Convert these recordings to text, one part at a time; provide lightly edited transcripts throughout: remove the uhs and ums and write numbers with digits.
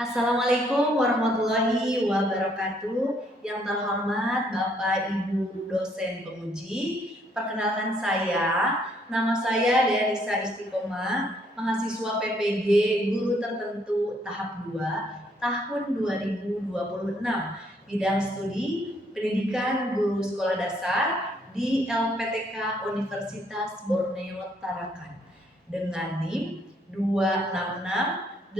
Assalamualaikum warahmatullahi wabarakatuh. Yang terhormat Bapak Ibu dosen penguji, perkenalkan nama saya Deanisa Istiqomah, mahasiswa PPG Guru Tertentu tahap 2 tahun 2026, bidang studi Pendidikan Guru Sekolah Dasar di LPTK Universitas Borneo Tarakan dengan NIM 26686906117.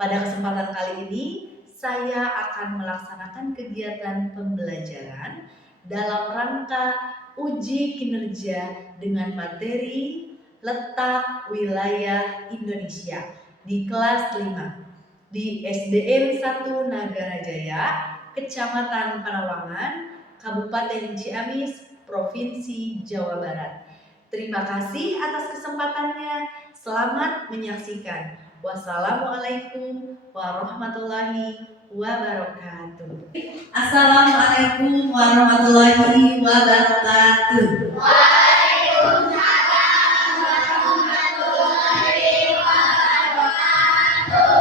Pada kesempatan kali ini saya akan melaksanakan kegiatan pembelajaran dalam rangka uji kinerja dengan materi letak wilayah Indonesia di kelas 5 di SDN 1 Nagarajaya, Kecamatan Panawangan, Kabupaten Ciamis, Provinsi Jawa Barat. Terima kasih atas kesempatannya. Selamat menyaksikan. Wassalamualaikum warahmatullahi wabarakatuh. Assalamualaikum warahmatullahi wabarakatuh. Waalaikumsalam warahmatullahi wabarakatuh.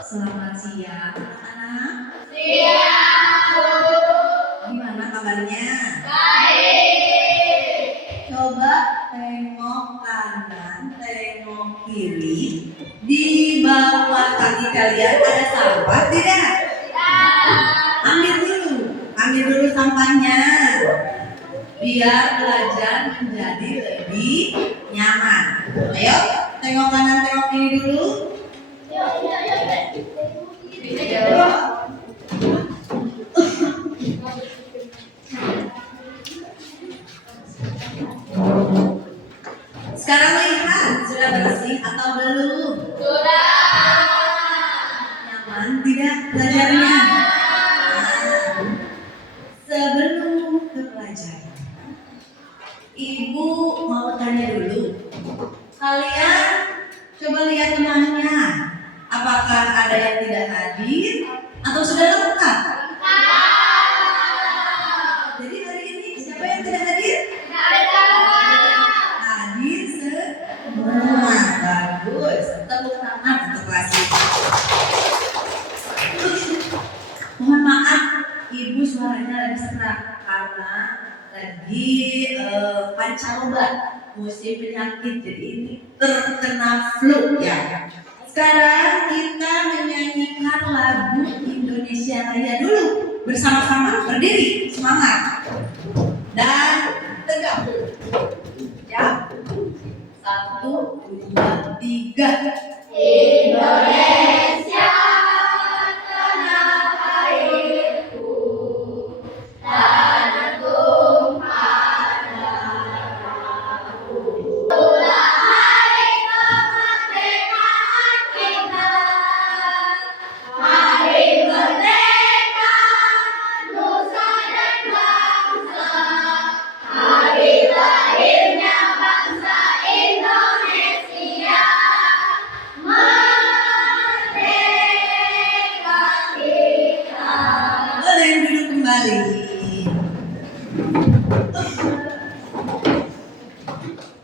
Selamat siang, anak-anak. Siang. Gimana kabarnya? Baik. Coba tengok kanan, tengok kiri. Di bawah kaki kalian ada sampah tidak? Ambil dulu sampahnya. Biar belajar menjadi lebih nyaman. Ayo, tengok kanan, tengok kiri dulu. Sekarang lihat, sudah bersih atau belum? Sudah. Nyaman tidak belajarnya? Sebelum ke pelajaran, Ibu mau tanya dulu. Kalian coba lihat temannya. Apakah ada yang tidak hadir atau sudah lengkap? Jadi hari ini siapa yang tidak hadir? Hadir semua. Bagus. Tepuk tangan untuk kelas ini. Mohon maaf, Ibu suaranya lagi serak karena lagi pancaroba, musim penyakit, jadi ini terkena flu ya. Sekarang kita menyanyikan lagu Indonesia Raya dulu bersama-sama, berdiri, semangat dan tegak. Ya, 1, 2, 3. Indonesia tanah airku, tanah tumpah darahku. Itulah hari kemerdekaan kita, hari merdeka nusa dan bangsa, hari lahirnya bangsa Indonesia. Merdeka kita. Boleh duduk kembali.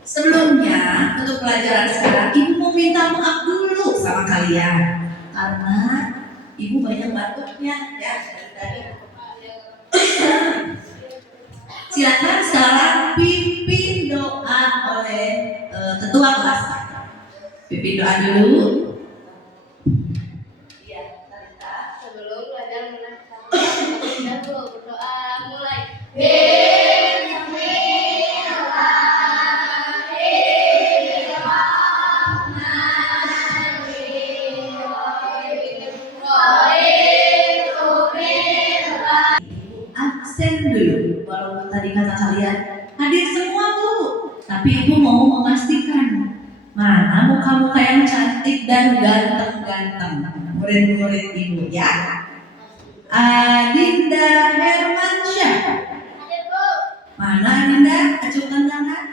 Sebelumnya, untuk pelajaran sekarang, Ibu mau minta maaf dulu sama kalian karena Ibu banyak batuknya ya dari tadi. Silakan sekarang pimpin doa oleh ketua kelas. Pimpin doa dulu. Iya, Talita. Sebelum belajar kita berdoa mulai. Absen dulu, walaupun tadi kata kalian hadir semua Bu, tapi Ibu mau memastikan mana muka-muka yang cantik dan ganteng-ganteng murid-murid Ibu ya. Adinda Hermansyah, mana Adinda? Acungkan tangan.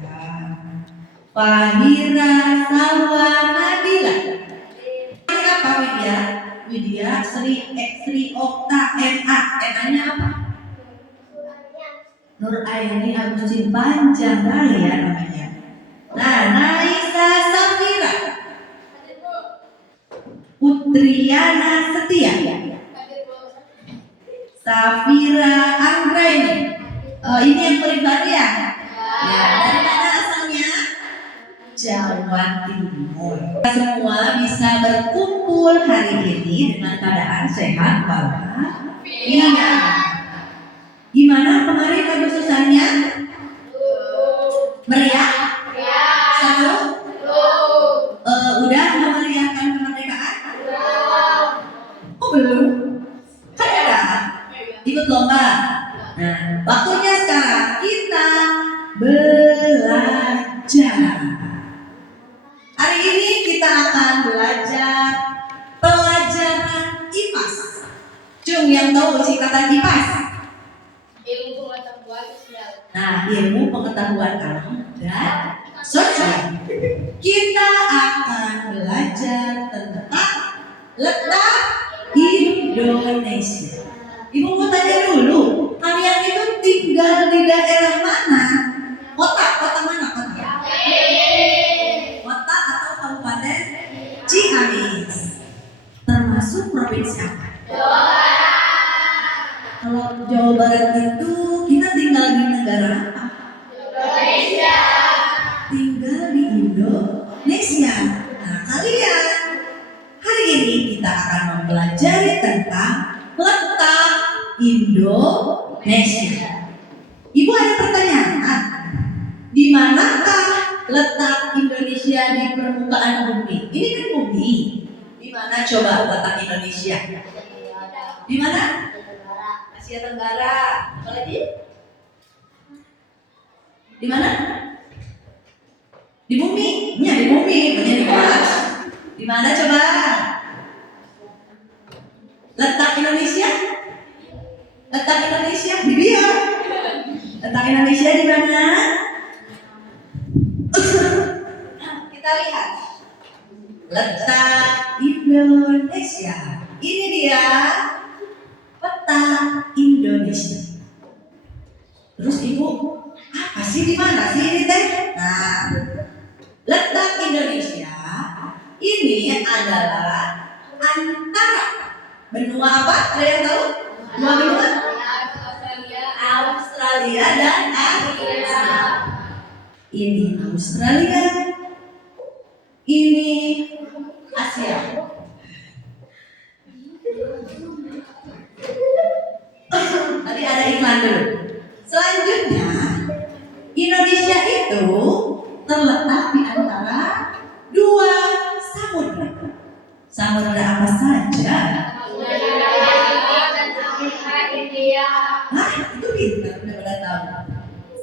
Ya. Fahira Sawa Nabila. Ini apa Widya? Widya Sri Okta MA. MA-nya apa? Nur Aini Agustin, panjang kali ya namanya. Nah, Putriana Setia, Safira Anggraini. Ini yang murid baru ya? Ya, dari mana asalnya? Jawa Timur. Kita semua bisa berkumpul hari ini dengan keadaan sehat walafiat. Gimana kemarin Agustusannya? Meriah? Seru? Udah memeriahkan kemerdekaan? Oh belum? Kan ada? Ikut lomba? Nah, waktunya sekarang kita belajar. Hari ini kita akan belajar pelajaran IPAS. Cung yang tahu singkatan IPAS? Ilmu pengetahuan sosial. Nah, ilmu pengetahuan alam dan sosial. Kita akan belajar tentang letak Indonesia. Ibu mau tanya dulu, kalian itu tinggal di daerah mana? Kota mana? Kota atau kabupaten Ciamis. Termasuk provinsi apa? Kalau Jawa Barat itu kita tinggal di negara apa? Indonesia. Tinggal di Indonesia. Nah, kalian hari ini kita akan mempelajari tentang letak Indonesia. Ibu ada pertanyaan, di manakah letak Indonesia di permukaan bumi? Ini kan bumi. Di mana coba letak Indonesia? Di mana? Asia Tenggara. Apa lagi? Di mana? Di bumi. Ya, di bumi. Punya di Mars. Di mana coba? Letak Indonesia? Letak Indonesia di dia. Letak Indonesia di mana? Kita lihat. Letak Indonesia. Ini dia peta Indonesia. Terus ibu, apa sih di mana sih ini teh? Nah, letak Indonesia ini adalah antara benua apa? Ada yang tahu? Dua benua? Australia dan Asia. Ini Australia, ini Asia. Tadi ada iklan dulu. Selanjutnya, Indonesia itu terletak di antara dua samudra. Samudra apa saja? Nah, itu pintar, udah pada tahu.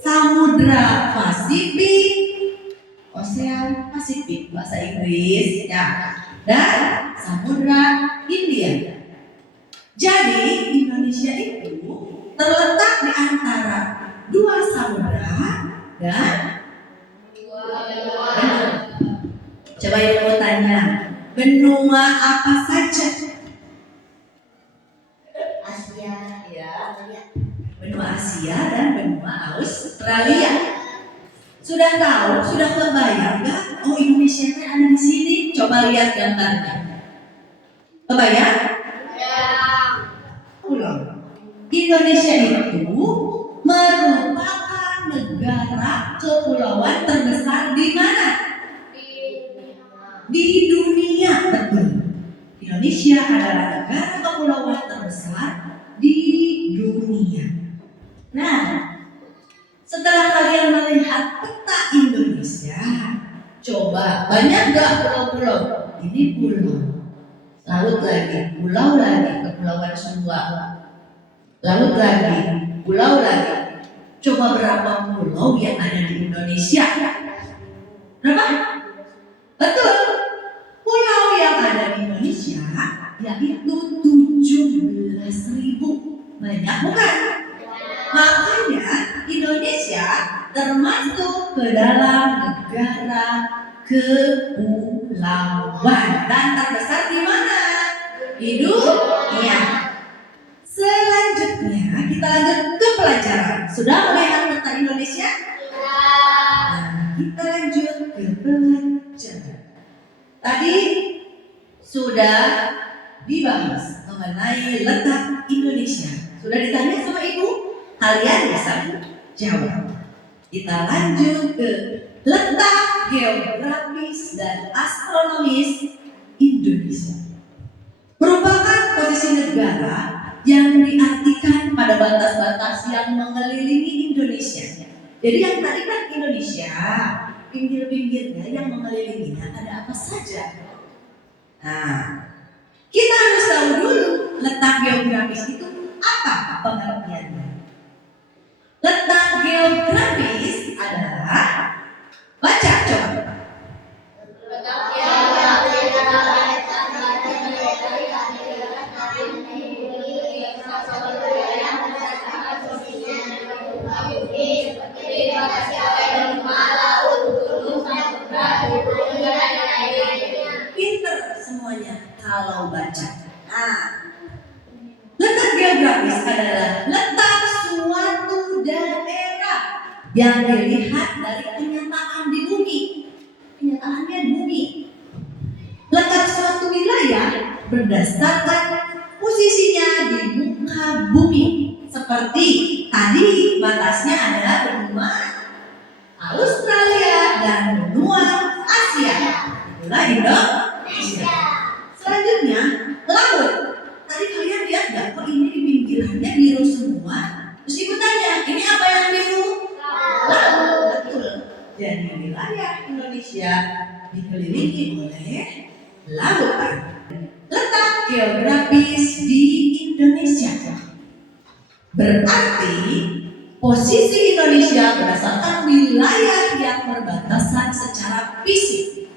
Samudra Pasifik, Ocean Pasifik bahasa Inggris ya, dan Samudra India. Jadi Indonesia itu terletak di antara dua samudra dan benua. Coba ibu mau tanya, benua apa saja? Asia, ya. Benua Asia dan benua Australia. Sudah tahu, sudah kebayang nggak? Oh, Indonesia itu ada di sini. Coba lihat gambarnya. Kebayang? Pulau. Indonesia itu merupakan negara kepulauan terbesar di mana? Di dunia, betul. Indonesia adalah negara kepulauan terbesar di dunia. Nah, setelah kalian melihat peta Indonesia, coba banyak gak pulau-pulau? Ini pulau. Laut lagi, pulau lagi, Kepulauan Sumba. Laut lagi, pulau lagi. Coba berapa pulau yang ada di Indonesia? Berapa? Betul. Pulau yang ada di Indonesia yaitu 17.000. Banyak bukan? Makanya Indonesia termasuk ke dalam negara kepulauan dan terbesar di mana? Di dunia. Selanjutnya kita lanjut ke pelajaran. Sudah melihat peta Indonesia? Nah, kita lanjut ke pelajaran. Tadi sudah dibahas mengenai letak Indonesia. Sudah ditanya sama ibu? Kalian bisa jawab. Kita lanjut ke letak geografis dan astronomis Indonesia. Merupakan posisi negara yang diartikan pada batas-batas yang mengelilingi Indonesia. Jadi yang tadi kan Indonesia, pinggir-pinggirnya yang mengelilinginya ada apa saja? Nah, kita harus tahu dulu letak geografis itu apa pengertiannya. Letak geografis adalah, baca coba. Pinter semuanya kalau baca. Nah, letak geografis adalah letak suatu daerah yang dilihat dari kenyataan di bumi. Kenyataannya bumi. Letak suatu wilayah berdasarkan posisinya di muka bumi. Seperti tadi batasnya adalah benua Australia dan benua Asia. Itulah Indonesia. Selanjutnya laut. Tadi kalian lihat gak? Kok ini di pinggirannya biru semua? Terus ibu tanya, ini apa yang biru? Laut. Betul. Jadi wilayah Indonesia dikelilingi oleh lautan. Letak geografis di Indonesia berarti posisi Indonesia berdasarkan wilayah yang berbatasan secara fisik,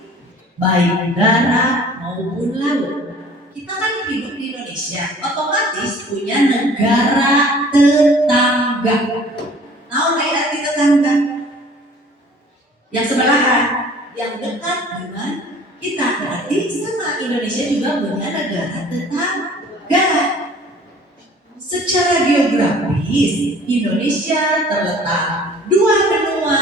baik darat maupun laut. Kita kan hidup di Indonesia, otomatis punya negara tetangga. Tahu nggak arti tetangga? Yang sebelahan, yang dekat dengan kita, berarti sama Indonesia juga punya negara tetangga. Secara geografis, Indonesia terletak 2 benua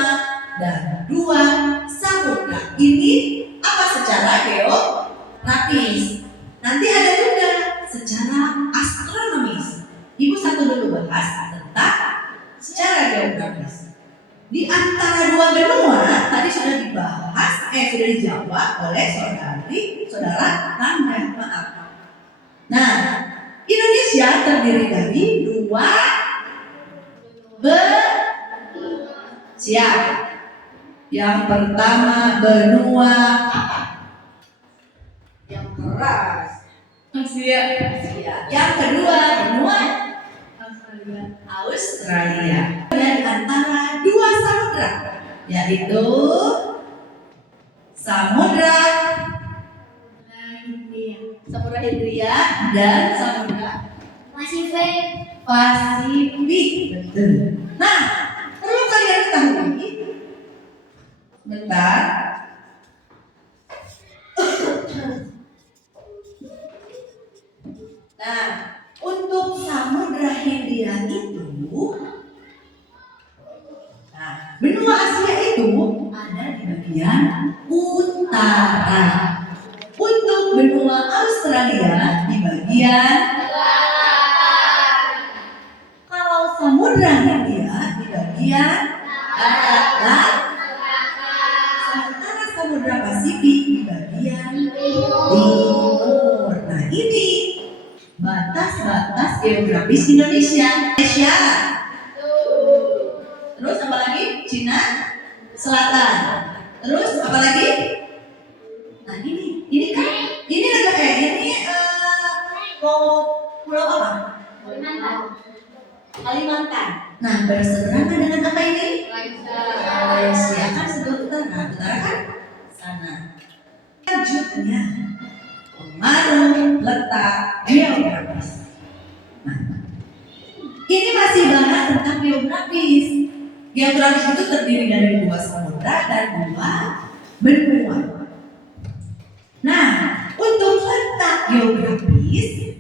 dan 2 samudra. Ini apa secara geografis? Nanti ada juga secara astronomis. Ibu satu dulu bahas tentang secara geografis. Di antara 2 benua tadi sudah dibahas, sudah dijawab oleh saudara Rangga. Maaf. Nah, Indonesia terdiri dari 2 siap. Yang pertama benua apa? Yang keras. Asia. Yang kedua benua Australia. Dan antara 2 samudra, yaitu Samudra Hindia dan Samudra Pasifik. Betul. Nah, perlu kalian ketahui. Bentar. Nah, untuk Samudra Hindia itu, benua Asia itu ada di bagian utara. Untuk benua Australia di bagian selatan. Kalau Samudra Hindia di bagian barat. Sementara Samudra Pasifik di bagian timur. Nah, ini batas-batas geografis Indonesia. Terus apa lagi? Cina Selatan. Terus apa lagi? Nah, ini kan ini negara pulau apa? Kalimantan. Nah, berseberangan dengan apa ini? Malaysia. Kan sebelah utara kan sana. Selanjutnya pengaruh letak geografis. Nah, ini masih bahas tentang geografis. Geografis itu terdiri dari 2 samudra dan 2 benua. Nah, untuk letak geografis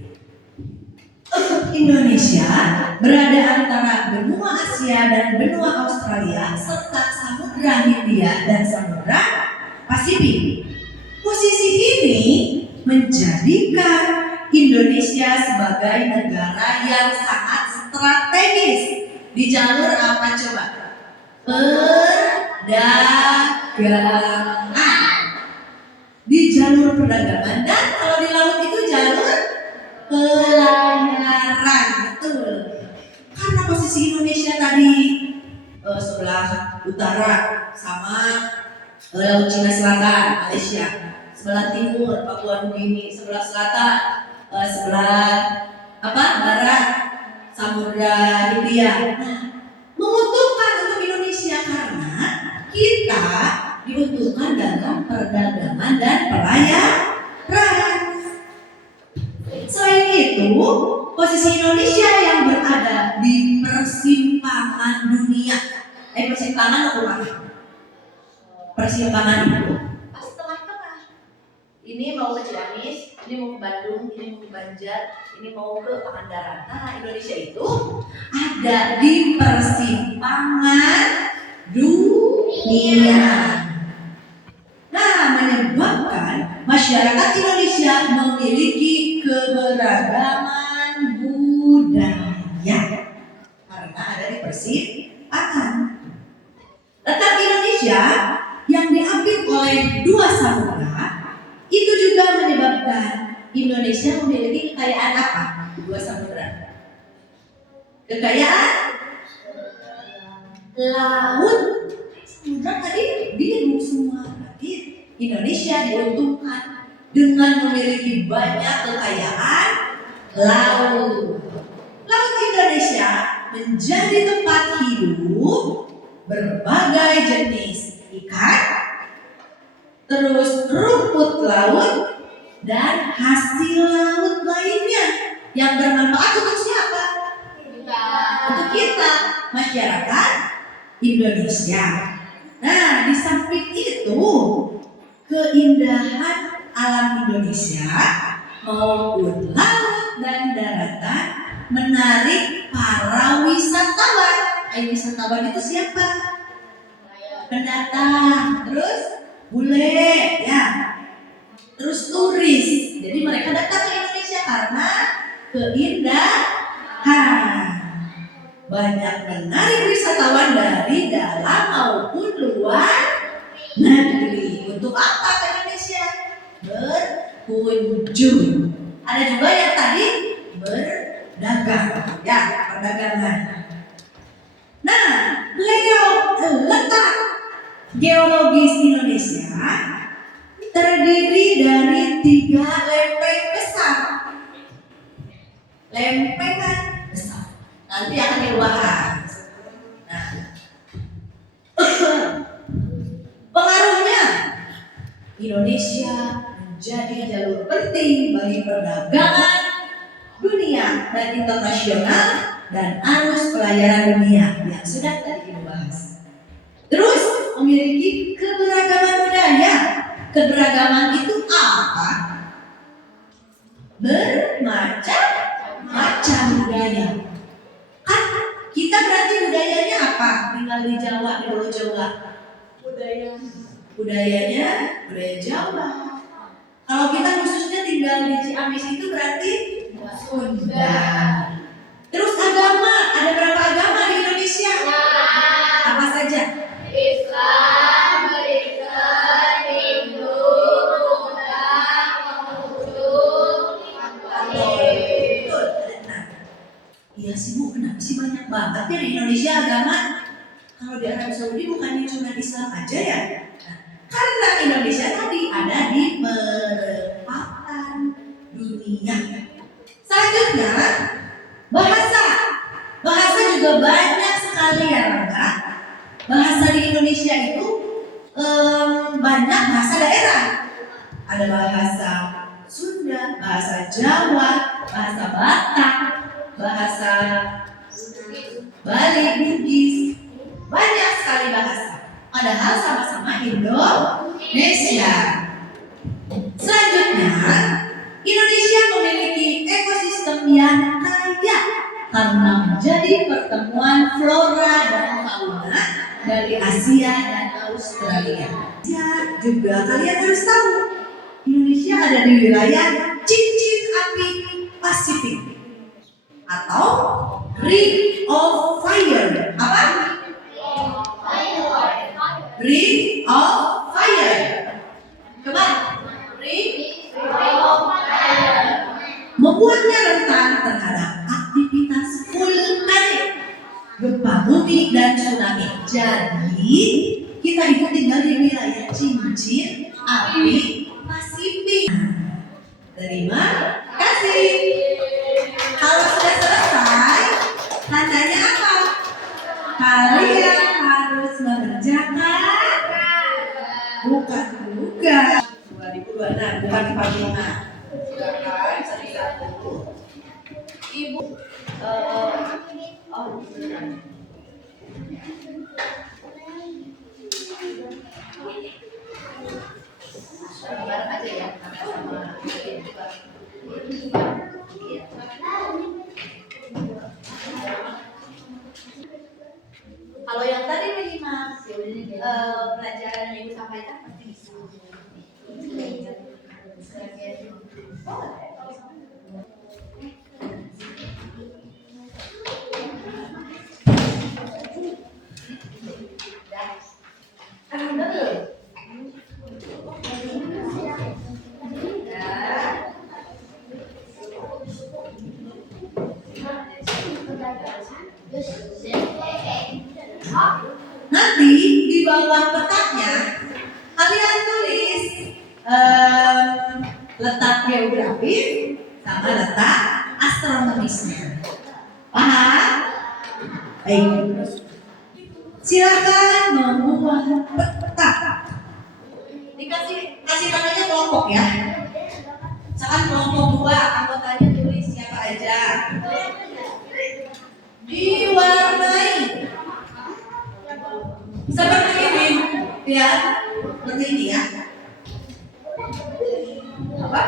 Indonesia berada antara benua Asia dan benua Australia serta Samudra Hindia dan Samudra Pasifik. Posisi ini menjadikan Indonesia sebagai negara yang sangat strategis di jalur apa coba? Perdagangan. Di jalur perdagangan, dan kalau di laut itu jalur pelayaran. Betul. Karena posisi Indonesia tadi sebelah utara sama Laut Cina Selatan, Malaysia, sebelah timur Papua Nugini, sebelah selatan sebelah barat Samudra Hindia. Nah, menguntungkan untuk Indonesia karena kita diuntungkan dalam perdagangan dan pelayaran. Selain itu, posisi Indonesia yang berada di persimpangan dunia. Persimpangan atau apa? Persimpangan itu pas tengah-tengah. Ini mau ke Ciamis, ini mau ke Bandung, ini mau ke Banjar, ini mau ke Pangandaran. Nah, Indonesia itu ada di persimpangan dunia. Nah, menyebabkan masyarakat Indonesia memiliki keberagaman budaya karena ada di persimpangan. Letak Indonesia yang diapit oleh dua samudra itu juga menyebabkan Indonesia memiliki kekayaan apa? Dua samudra. Kekayaan laut. Samudra tadi biru semua. Berarti Indonesia diuntungkan dengan memiliki banyak kekayaan laut. Laut Indonesia menjadi tempat hidup berbagai jenis ikan, terus rumput laut, dan hasil laut lainnya yang bermanfaat untuk siapa? Untuk kita, masyarakat Indonesia. Nah, di samping itu, keindahan alam Indonesia maupun laut dan daratan menarik para wisatawan. Wisatawan itu siapa? Pendatang, terus bule, ya, terus turis. Jadi mereka datang ke Indonesia karena keindahan. Banyak menarik wisatawan dari dalam maupun luar negeri. Untuk apa ke Indonesia? Berkunjung. Ada juga yang tadi berdagang, ya, perdagangan. Nah, letak geologis Indonesia terdiri dari 3 lempeng besar. Lempengan besar. Nanti akan dibahas. Nah, pengaruhnya Indonesia menjadi jalur penting bagi perdagangan dunia dan internasional dan arus pelayaran dunia yang sudah tadi dibahas. Terus memiliki keberagaman budaya. Keberagaman itu apa? Bermacam-macam budaya. Kan kita berarti budayanya apa? Tinggal di Jawa, di Pulau Jawa. Budayanya budaya Jawa. Kalau kita khususnya tinggal di Ciamis itu berarti Sunda. Terus agama, ada berapa agama di Indonesia? Apa saja? Islam, Kristen, Hindu, Buddha, Konghucu, Katolik. Betul. Nah, iya sih Bu, kenapa sih banyak banget ya di Indonesia agama? Kalau di Arab Saudi bukannya cuma Islam aja ya? Nah, karena Indonesia tadi ada di perempatan dunia. Selanjutnya, bahasa juga banyak sekali ya Rangga. Bahasa di Indonesia itu banyak bahasa daerah. Ada bahasa Sunda, bahasa Jawa, bahasa Batak, bahasa Bali, Bugis. Banyak sekali bahasa. Padahal sama-sama Indonesia. Selanjutnya, Indonesia memiliki ekosistem yang kaya karena menjadi pertemuan flora dan fauna dari Asia dan Australia. Ya, juga kalian harus tahu, Indonesia ada di wilayah cincin api Pacific. Atau Ring of Fire. Apa? Ring of Fire. Coba. Ring membuatnya rentan terhadap aktivitas vulkanik, gempa bumi dan tsunami. Jadi kita itu tinggal di wilayah cincin api Pasifik. Terima kasih. Kalau sudah selesai, tandanya apa? Kalian harus mengerjakan bukan tugas 2026, bukan 45. Silakan satu-satu. Ibu bareng aja ya, sama kalau yang tadi menyimak pelajaran yang ibu sampaikan pasti bisa. Nanti di bawah petaknya kalian tulis letak geografis sama letak astronomisnya. Paham? Baik. Silakan membuat peta. Kasih namanya kelompok ya. Misalkan kelompok 2 anggotanya tulis siapa aja. Diwarnai seperti ini, lihat seperti ini ya. Apa?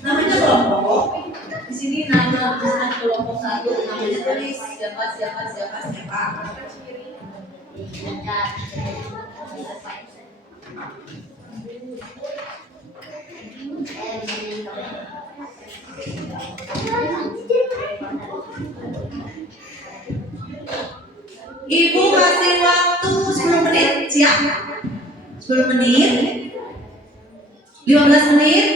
Namanya kelompok. Di sini nama kelompok 1 namanya tulis siapa. Ibu kasih waktu 10 menit, siap? 10 menit 15 menit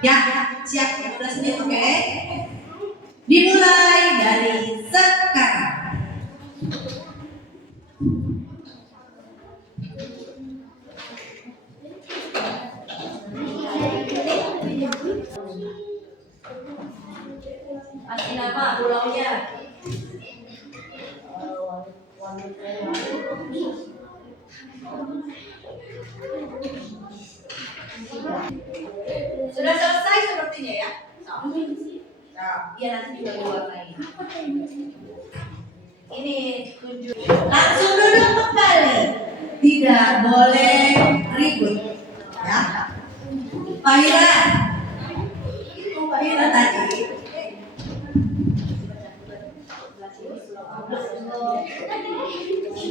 ya, siap 15 menit, oke? Dimulai dari sekarang. Pasti nama pulaunya. Sudah selesai sepertinya ya? Nah, iya nanti juga diwarnai. Ini tunjuk. Langsung duduk kembali. Tidak boleh ribut. Ya. Fahira. Itu Fahira tadi.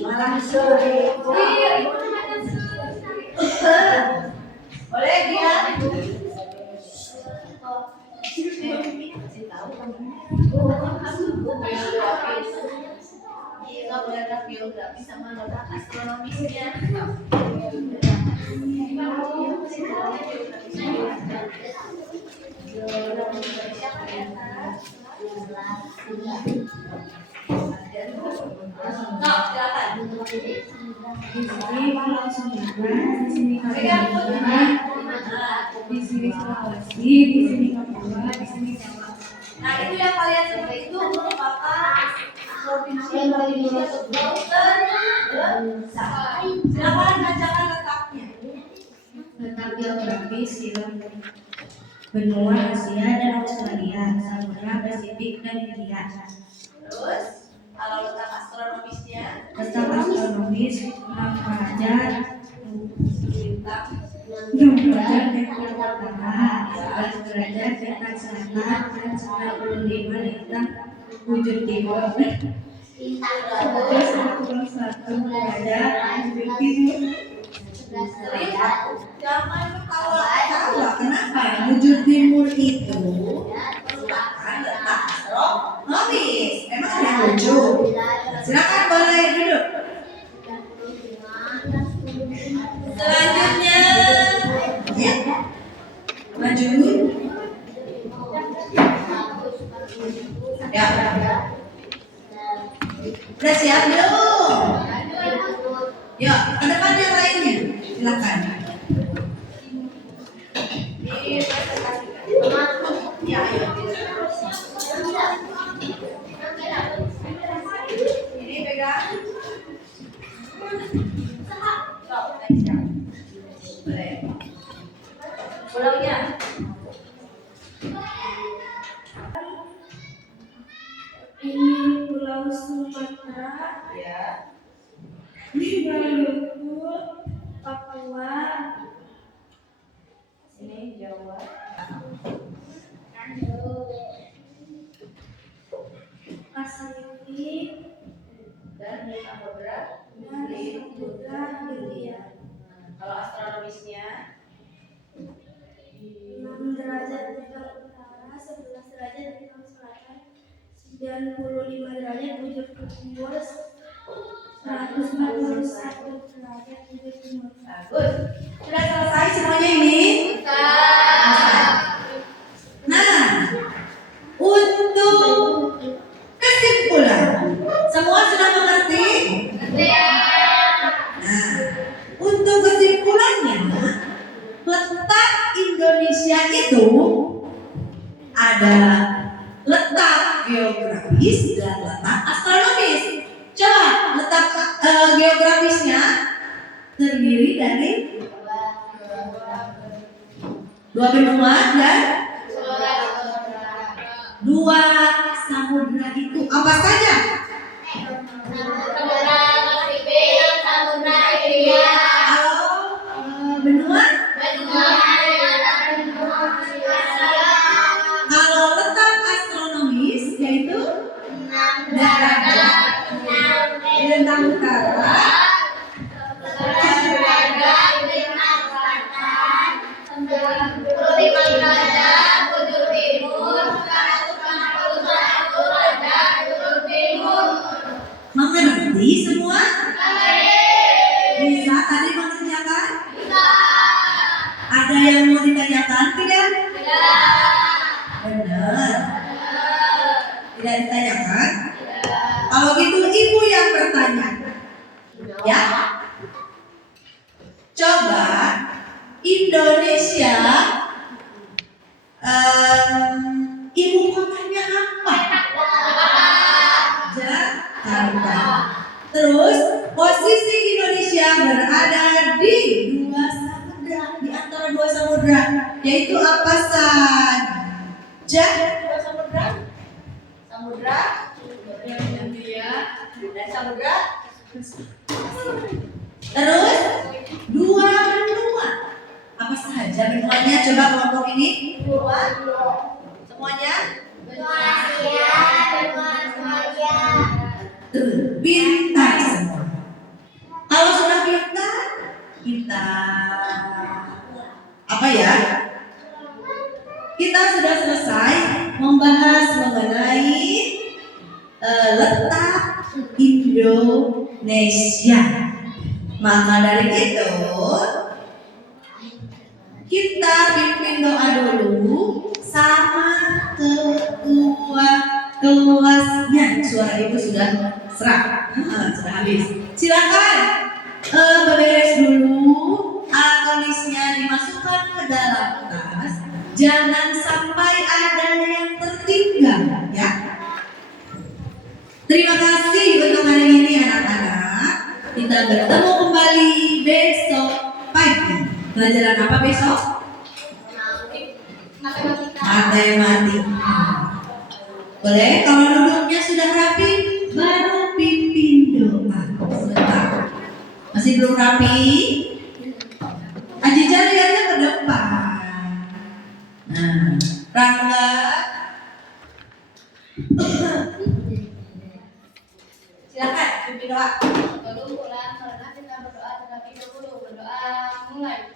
Malam sore. Boleh dia? Iya, boleh geografi sama letak astronomisnya. Di sini langsung di sini di sini Sulawesi, di sini Papua, di sini Jawa. Nah itu yang kalian seperti itu merupakan provinsi Indonesia terbesar. Silakan bacakan letaknya. Letak geografis benua Asia dan Australia, Samudra Pasifik dan India. Terus kalau letak astronomisnya, Letak astronomis 6 derajat bintang 6 derajat bintang utara, 11 derajat bintang selatan, dan 95 bintang wujud timur. Terus 41 derajat wujud timur. jangan ketawa. Kenapa? Wujud timur itu Selanjutnya, ya, maju. Ya, udah siap belum? Yuk, ke depan yang lainnya, silakan. Ya, ayo. Ini pegang. Boleh. Pulaunya. Ini Pulau Sumatera, Ya. ini Maluku, Papua, Ini Jawa. Pasifik, Dan Samudra. dan Samudra Hindia. Kalau astronomisnya 6 derajat bintang utara, 11 derajat bintang selatan, 95 derajat bujur timur, 141 derajat bujur timur. bagus. Sudah selesai semuanya ini? Nah, untuk kesimpulan, semua sudah mengerti? Nah, untuk kesimpulannya, letak Indonesia itu ada letak geografis dan letak astronomis. Coba letak geografisnya terdiri dari dua benua dan dua samudra. Itu apa saja? Kalau benua, kalau letak astronomis yaitu derajat bintang utara, mengerti semua? Bisa tadi mengerjakan? Ada yang mau ditanyakan tidak? Benar. Tidak ditanyakan? Kalau gitu ibu yang bertanya. Ya. Coba Indonesia ibu kotanya apa? Jakarta. Terus posisi Indonesia berada di dua samudra, di antara dua samudra, yaitu apa saja? Dua samudra? Samudra Hindia dan samudra. Terus dua benua. Apa saja benuanya? Coba kelompok ini. Benua. Semuanya? Pintar semua. Kalau sudah pintar, kita apa ya? Kita sudah selesai membahas mengenai letak Indonesia. Maka dari itu kita pimpin doa dulu sama ketua kelasnya. Suara ibu sudah serak, sudah habis. Silakan beberes dulu, alat-alatnya dimasukkan ke dalam tas. Jangan sampai ada yang tertinggal, ya. Terima kasih untuk hari ini anak-anak. Kita bertemu kembali besok pagi. Pelajaran apa besok? Matematika. Boleh? Kalau duduknya sudah rapi, baru pimpin doa. Sebentar. Masih belum rapi? Ajiza lihatnya ke depan. Nah, Rangga. Silakan pimpin doa. Sebelum pulang, karena kita berdoa terlebih dahulu. Berdoa mulai.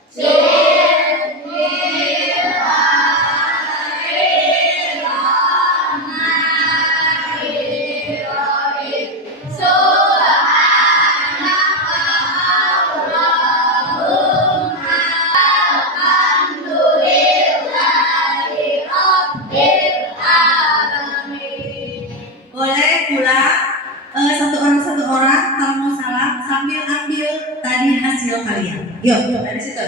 pulang satu orang kalau mau salam sambil ambil tadi hasil kalian. Yuk, dari situ.